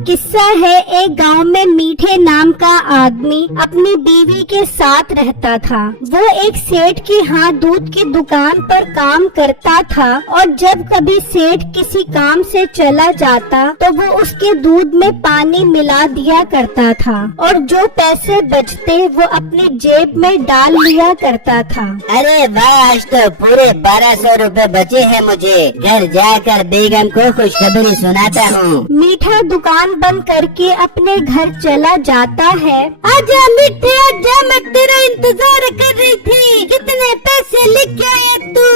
किस्सा है। एक गांव में मीठे नाम का आदमी अपनी बीवी के साथ रहता था। वो एक सेठ के यहाँ दूध की दुकान पर काम करता था और जब कभी सेठ किसी काम से चला जाता तो वो उसके दूध में पानी मिला दिया करता था और जो पैसे बचते वो अपनी जेब में डाल लिया करता था। अरे वाह, आज तो पूरे 1200 रुपए बचे हैं मुझे। घर जाकर बेगम को खुशखबरी सुनाता हूँ। मीठा दुकान बंद करके अपने घर चला जाता है। आजा मीठे आजा, मैं तेरा इंतजार कर रही थी। कितने पैसे लेके आया तू?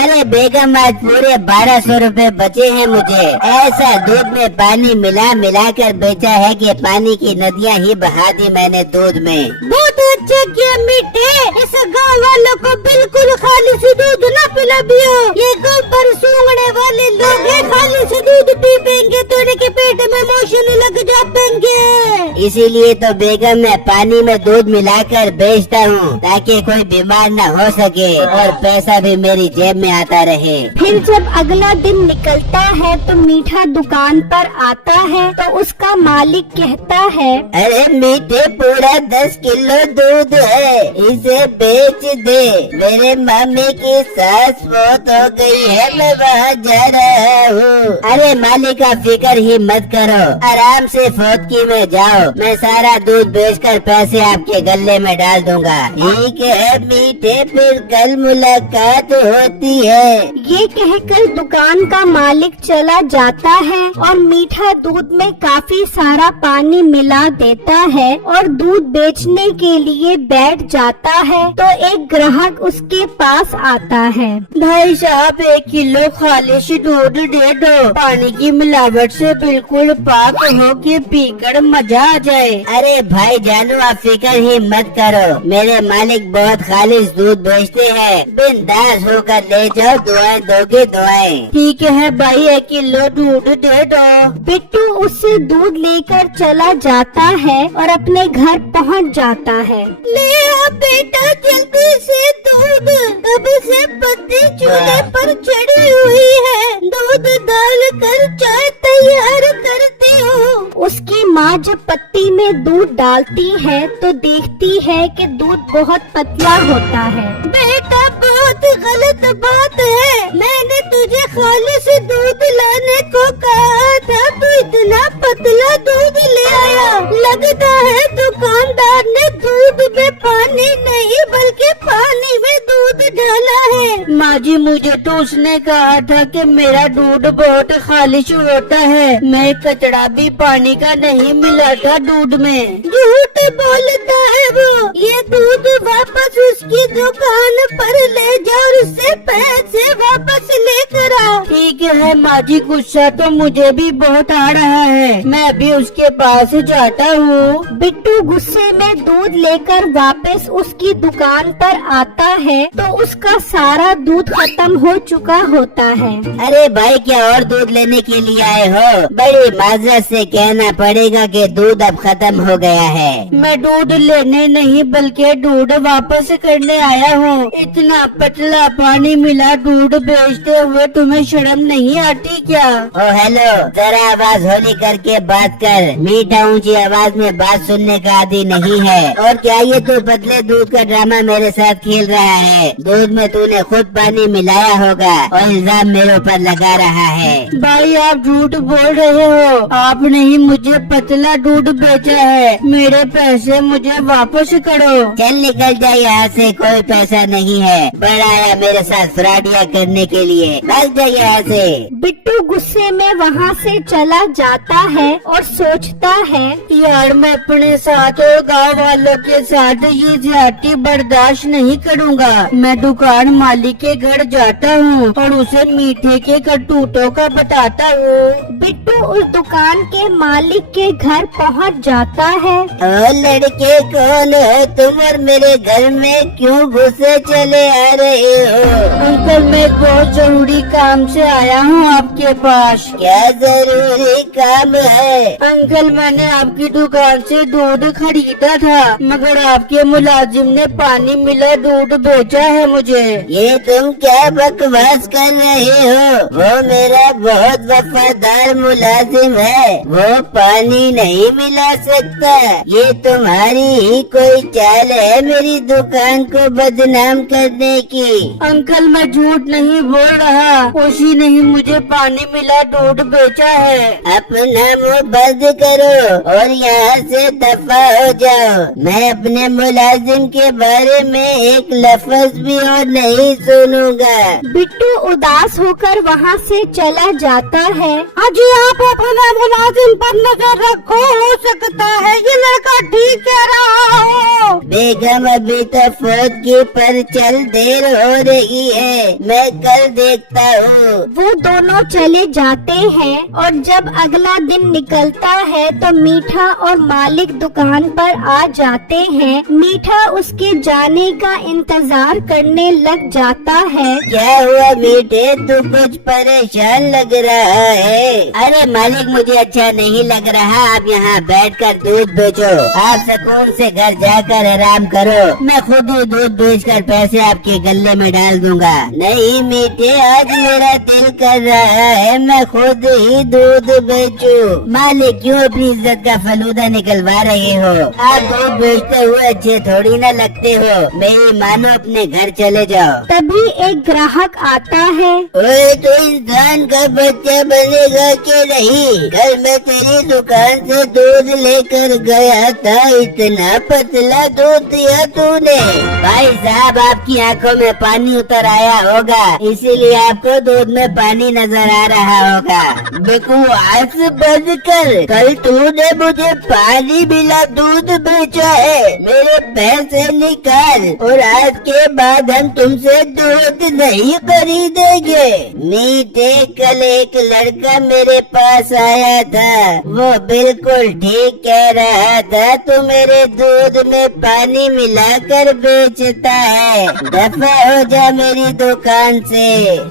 अरे बेगम, आज पूरे 1200 रुपए बचे हैं मुझे। ऐसा दूध में पानी मिला मिला कर बेचा है कि पानी की नदियाँ ही बहा दी मैंने दूध में। बहुत अच्छा किया मीठे। इस गाँव वालों को बिल्कुल खालिश दूध न पिलाबियो। ये गाँव पर सूंघने वाले लोग हैं, खालिश दूध पी पेंगे तो उनके पेट में मोशन लग जाएंगे। इसीलिए तो बेगम मैं पानी में दूध मिलाकर बेचता हूँ ताकि कोई बीमार न हो सके और पैसा भी मेरी जेब में आता रहे। फिर जब अगला दिन निकलता है तो मीठा दुकान पर आता है तो उसका मालिक कहता है, अरे मीठे, पूरा 10 किलो दूध है, इसे बेच दे। मेरे मम्मी की सास फौत हो गई है, मैं वहाँ जा रहा हूँ। अरे मालिक का फिक्र ही मत करो, आराम से फौतकी में जाओ। मैं सारा दूध बेचकर पैसे आपके गले में डाल दूंगा। ठीक है मीठे, फिर कल मुलाकात होती है। ये कहकर दुकान का मालिक चला जाता है और मीठा दूध में काफी सारा पानी मिला देता है और दूध बेचने के लिए बैठ जाता है तो एक ग्राहक उसके पास आता है। भाई साहब, 1 किलो खालिश दूध दे दो, पानी की मिलावट से बिल्कुल पाक हो के पीकर मजा आ जाए। अरे भाई जानू, आप फिक्र ही मत करो, मेरे मालिक बहुत खालिश दूध बेचते हैं। बिंदास होकर ले जाओ, दुआएं दोगे दुआएं। ठीक है भाई, 1 किलो दूध दे दो। बिट्टू उससे दूध लेकर चला जाता है और अपने घर पहुंच जाता है। ले आ बेटा जल्दी से दूध, अब से पत्ती चूल्हे पर चढ़ी हुई है, दूध डाल कर चाय तैयार करती हूँ। उसकी माँ जब पत्ती में दूध डालती है तो देखती है कि दूध बहुत पतला होता है। बेटा बहुत गलत बात है, मैंने तुझे खालिश दूध लाने को कहा था, तू इतना पतला दूध ले आया। लगता है दुकानदार ने दूध में पानी नहीं बल्कि पानी में दूध डाला है। माँ जी, मुझे तो उसने कहा था कि मेरा दूध बहुत खालिश होता है, मैं कचड़ा भी पानी का नहीं मिला था दूध में। झूठ बोलता है वो, ये दूध वापस उसकी दुकान पर ले जाओ और उससे पैसे वापस लेकर आओ। ठीक है माँ जी, गुस्सा तो मुझे भी बहुत आ रहा है, मैं अभी उसके पास जाता हूँ। बिट्टू गुस्से में दूध लेकर वापस उसकी दुकान पर आता है तो उसका सारा दूध खत्म हो चुका होता है। अरे भाई, क्या और दूध लेने के लिए आए हो? बड़ी माजरत से कहना पड़ेगा कि दूध अब खत्म हो गया है। मैं दूध लेने नहीं बल्कि दूध वापस करने आया हूँ। इतना पतला पानी मिला दूध बेचते हुए तुम्हें शर्म नहीं आती क्या? ओ हेलो, जरा आवाज हौली करके बात कर, मीठा ऊंची आवाज में बात सुनने का आदी नहीं है। और क्या ये तू पतले दूध का ड्रामा मेरे साथ खेल रहा है? दूध में तूने खुद पानी मिलाया होगा और इल्जाम मेरे ऊपर लगा रहा है। भाई आप झूठ बोल रहे हो, आपने ही मुझे पतला दूध बेचा है, मेरे पैसे मुझे वापस करो। चल निकल जाए यहाँ से, कोई पैसा नहीं है, बड़ा आया मेरे साथ फ्रॉडिया करने के लिए, भाग जाए यहाँ से। बिट्टू गुस्से में वहाँ से चला जाता है और सोचता है, यार मैं अपने साथ और गाँव वालों के साथ ये ज्यादती बर्दाश्त नहीं करूँगा। मैं दुकान मालिक के घर जाता हूँ और उसे मीठे के करतूतों का बताता हूँ। बिट्टू उस दुकान के मालिक के घर पहुँच जाता है। ओ लड़के, कौन है तुम और मेरे घर में क्यों घुसे चले आ रहे हो? अंकल, मैं बहुत जरूरी काम से आया हूँ आपके पास। क्या जरूरी काम है? अंकल, मैंने आपकी दुकान से दूध खरीदा था मगर आपके मुलाजिम ने पानी मिला दूध बेचा है मुझे। ये तुम क्या बकवास कर रहे हो? वो मेरा बहुत वफादार मुलाजिम है, वो पानी नहीं मिला सकता। ये तुम्हारी ही कोई चाल है मेरी दुकान को बदनाम करने की। अंकल मैं झूठ नहीं बोल रहा, उसी ने ही मुझे पानी मिला दूध बेचा है। अपना मुंह बंद करो और यहाँ से दफा हो जाओ। मैं अपने मुलाजिम के बारे में एक लफ्ज भी और नहीं सुनूंगा। बिट्टू उदास होकर वहाँ से चला जाता है। अजी आप अपने मुलाजिम पर नजर रखो, हो सकता है ये लड़का ठीक कह रहा हो। बेगम अभी तो फौत की पर चल देर हो रही है, मैं कल देखता हूँ। वो दोनों चले जाते हैं और जब अगला दिन निकलता है तो मीठा और मालिक दुकान पर आ जाते हैं। मीठा उसके जाने का इंतजार करने लग जाता है। क्या हुआ मीठे, तू कुछ परेशान लग रहा है? अरे मालिक मुझे अच्छा नहीं लग रहा, आप यहाँ बैठकर दूध बेचो। आप सुकून से घर जाकर आराम करो, मैं खुद ही दूध बेचकर पैसे आपके गले में डाल दूंगा। नहीं मीठे, आज मेरा दिल कर रहा है मैं खुद ही दूध बेचूं। मालिक क्यों अपनी इज्जत का फलूदा निकलवा रहे हो? आप दूध बेचते हुए अच्छे थोड़ी ना लगते हो। मेरी मानो अपने घर चले जाओ। तभी एक ग्राहक आता है। ओए तो इंसान का बच्चा बनेगा कि नहीं? कल मैं तेरी दुकान से दूध लेकर गया था, इतना पतला दूध दिया तूने। भाई साहब आपकी आंखों में पानी उतर आया होगा, इसीलिए आपको दूध में पानी नजर आ रहा होगा। बकवास बंद कर, कल तूने मुझे पानी मिला दूध बेचा है, मेरे पैसे निकाल और आज के बाद हम तुमसे दूध नहीं खरीदेंगे। मीठे, कल एक लड़का मेरे पास आया था, वो बिल्कुल ठीक कह रहा था, तू मेरे दूध में पानी मिलाकर बेचता है। दफा हो जा मेरी दुकान से।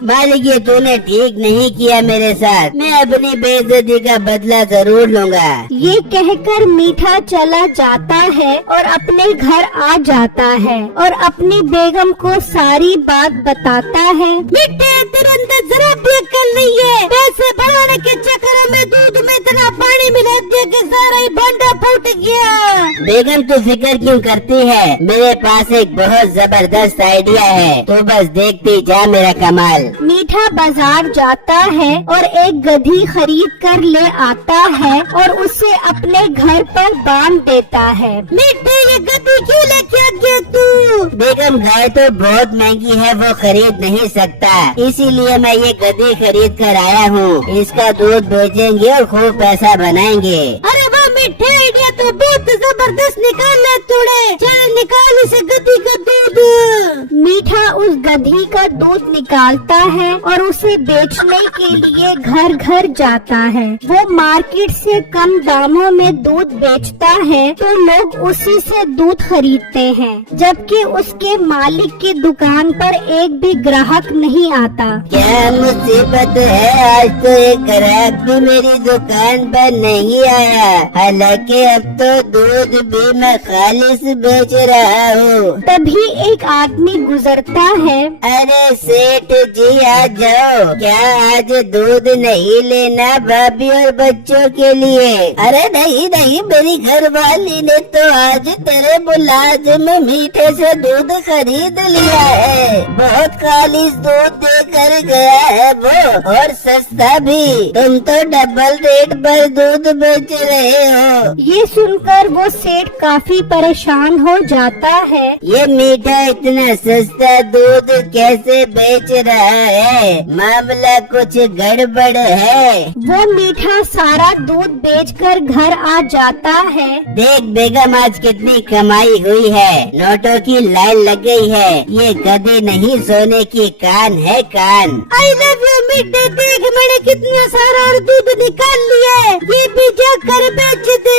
मालिक ये तूने ठीक नहीं किया मेरे साथ, मैं अपनी बेइज्जती का बदला जरूर लूंगा। ये कहकर मीठा चला जाता है और अपने घर आ जाता है और अपनी बेगम को सारी बात बताता है। बेटे तेरे अंदर जरा भी अक्ल नहीं है, पैसे बढ़ाने के चक्कर में दूध में इतना पानी मिला दिया कि सारा ही भांडा फूट गया। बेगम तू फिक्र क्यों करती है? मेरे पास एक बहुत जबरदस्त आइडिया है, तो बस देखती जा मेरा कमाल। मीठा बाजार जाता है और एक गधी खरीद कर ले आता है और उसे अपने घर पर बांध देता है। मीठे ये गधी क्यों लेके आ गया तू? बेगम गाय तो बहुत महंगी है, वो खरीद नहीं सकता, इसीलिए मैं ये गधी खरीद कर आया हूँ। इसका दूध बेचेंगे और खूब पैसा बनाएंगे। अरे वाह मीठे, आइडिया तो बहुत जबरदस्त निकाला तूने, चल निकाल इसे गधी का दूध। मीठा उस गधी का दूध निकालता है और उसे बेचने के लिए घर घर जाता है। वो मार्केट से कम दामों में दूध बेचता है तो लोग उसी से दूध खरीदते हैं, जबकि उसके मालिक की दुकान पर एक भी ग्राहक नहीं आता। क्या मुसीबत है, आज तो एक ग्राहक भी मेरी दुकान पर नहीं आया, हालांकि अब तो दूध भी मैं खालिस बेच रहा हूँ। तभी एक आदमी गुजरता है। अरे सेठ जी आ जाओ, क्या आज दूध नहीं लेना भाभी और बच्चों के लिए? अरे नहीं नहीं, मेरी घरवाली ने तो आज तेरे मुलाजिम मीठे से दूध खरीद लिया है, बहुत खालिस दूध देकर गया है वो, और सस्ता भी। तुम तो डबल रेट पर दूध बेच रहे हो। ये सुनकर वो सेठ काफी परेशान हो जाता है। ये मीठा इतना सस्ता दूध कैसे बेच रहा है? मामला कुछ गड़बड़ है। वो मीठा सारा दूध बेचकर घर आ जाता है। देख बेगम आज कितनी कमाई हुई है, नोटों की लाइन लग गई है। ये गधे नहीं सोने की कान है कान। आई लव यू मीठे, देख मैंने कितना सारा और दूध निकाल लिया है, ये भी जाकर बेच दे।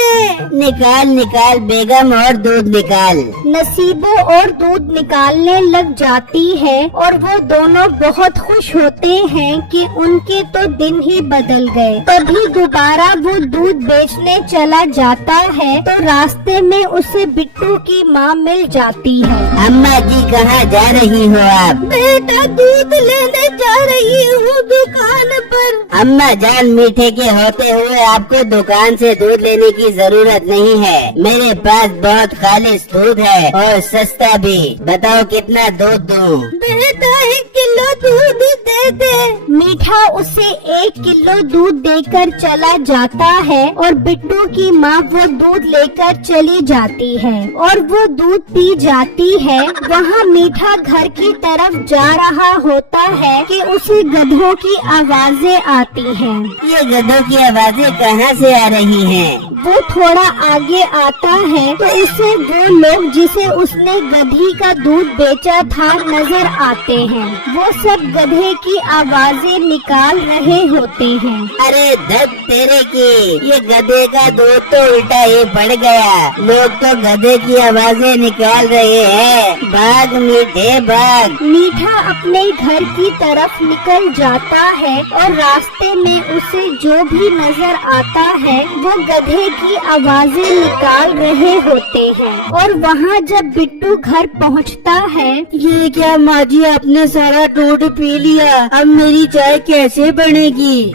निकाल निकाल बेगम और दूध निकाल। नसीबो और दूध निकालने लग तरफ जाती है और वो दोनों बहुत खुश होते हैं कि उनके तो दिन ही बदल गए। तभी दोबारा वो दूध बेचने चला जाता है तो रास्ते में उसे बिट्टू की माँ मिल जाती है। अम्मा जी कहाँ जा रही हो आप? बेटा दूध लेने जा रही हूँ दुकान पर। अम्मा जान, मीठे के होते हुए आपको दुकान से दूध लेने की जरूरत नहीं है। मेरे पास बहुत खालिश दूध है और सस्ता भी। बताओ कितना दूध दूं? बेटा 1 किलो दूध दे दे। मीठा उसे 1 किलो दूध देकर चला जाता है और बिट्टू की माँ वो दूध लेकर चली जाती है और वो दूध पी जाती है। वहाँ मीठा घर की तरफ जा रहा होता है कि उसे गधों की आवाजें आती हैं। ये गधों की आवाजें कहाँ से आ रही हैं? वो थोड़ा आगे आता है तो उसे वो लोग जिसे उसने गधी का दूध बेचा था नजर आते हैं। वो सब गधे की आवाजें निकाल रहे होते हैं। अरे धत तेरे की, ये गधे का दूध तो उल्टा ही पड़ गया। लोग तो गधे की आवाजें निकाल रहे हैं। भाग मीठे भाग। मीठा अपने घर की तरफ निकल जाता है और रास्ते में उसे जो भी नजर आता है वो गधे की आवाजें निकाल रहे होते हैं। और वहाँ जब बिट्टू घर पहुँचता है, ये क्या माँ जी, आपने सारा दूध पी लिया, अब मेरी चाय कैसे बनेगी?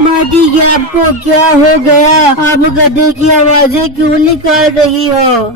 माँ जी ये आपको क्या हो गया? आप गधे की आवाजें क्यों निकाल रही हो?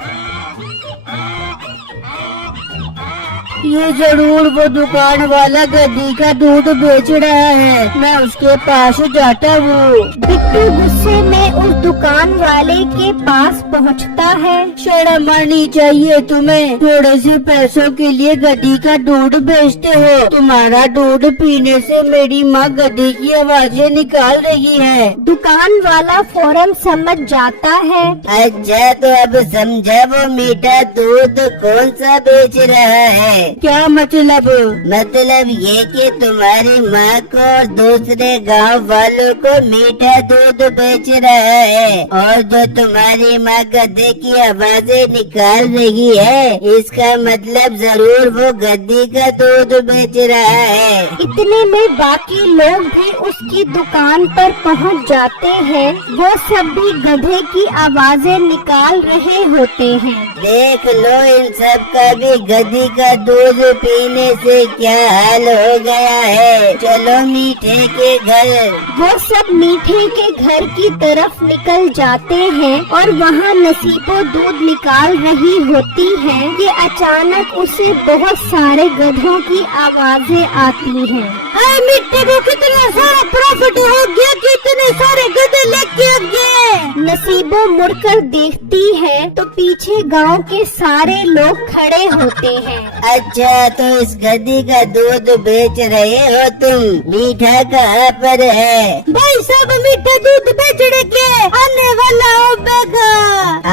ये जरूर वो दुकान वाला गधी का दूध बेच रहा है। मैं उसके पास जाता हूँ। बिट्टू गुस्से में उस दुकान वाले के पास पहुँचता है। शर्म आनी चाहिए तुम्हें, थोड़े से पैसों के लिए गधी का दूध बेचते हो। तुम्हारा दूध पीने से मेरी माँ गधी की आवाजें निकाल रही है। दुकान वाला फौरन समझ जाता है। अच्छा तो अब समझा, वो मीठा दूध कौन सा बेच रहा है? क्या मतलब? मतलब ये कि तुम्हारी माँ को और दूसरे गांव वालों को मीठा दूध बेच रहा है और जो तुम्हारी माँ गधे की आवाजें निकाल रही है, इसका मतलब जरूर वो गधी का दूध बेच रहा है। इतने में बाकी लोग भी उसकी दुकान पर पहुंच जाते हैं। वो सब भी गधे की आवाजें निकाल रहे होते हैं। देख लो इन सब का भी गधी का दूध पीने से क्या हाल हो गया है। चलो मीठे के घर। वो सब मीठे के घर की तरफ निकल जाते हैं और वहाँ नसीबो दूध निकाल रही होती है कि अचानक उसे बहुत सारे गधों की आवाजें आती हैं। हाय मीठे को कितना सारा प्रॉफिट हो गया, कितने सारे गधे लेके आ गए। नसीबो मुड़कर देखती है तो पीछे गांव के सारे लोग खड़े होते हैं। अच्छा तो इस गधी का दूध बेच रहे हो तुम? मीठा कहाँ पर है? भाई साहब मीठा दूध बेचने के आने वाला हो बेगा।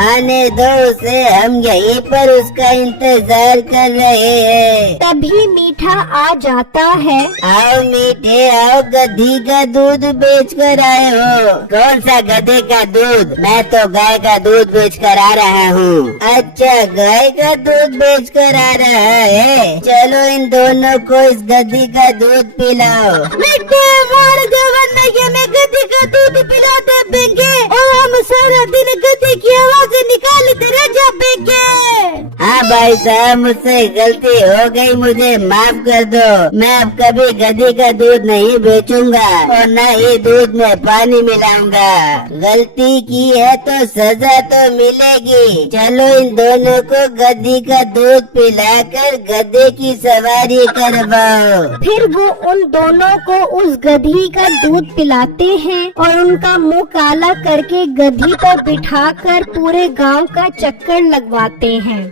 आने दो उसे, हम यहीं पर उसका इंतजार कर रहे हैं। तभी मीठा आ जाता है। आओ मीठे आओ, गधी का दूध बेच कर आए हो। कौन सा गधे का दूध? मैं तो गाय का दूध बेच कर आ रहा हूँ। अच्छा गाय का दूध बेच कर आ रहा है। चलो इन दोनों को इस गधी का दूध पिलाओ। मीठे मार जवान ये मैं गधी का दूध पिलाते बेंगे और हम सारा दिन गधी की आवाज़ें निकालते रह जाएंगे। हाँ भाई साहब, मुझसे गलती हो गई, मुझे माफ कर दो। मैं अब कभी गधी का दूध नहीं बेचूंगा और न ही दूध में पानी मिलाऊंगा। गलती की है तो सजा तो मिलेगी। चलो इन दोनों को गधी का दूध पिलाकर गधे की सवारी करवाओ। फिर वो उन दोनों को उस गधी का दूध पिलाते हैं और उनका मुंह काला करके गधी पर बिठाकर पूरे गांव का चक्कर लगवाते हैं।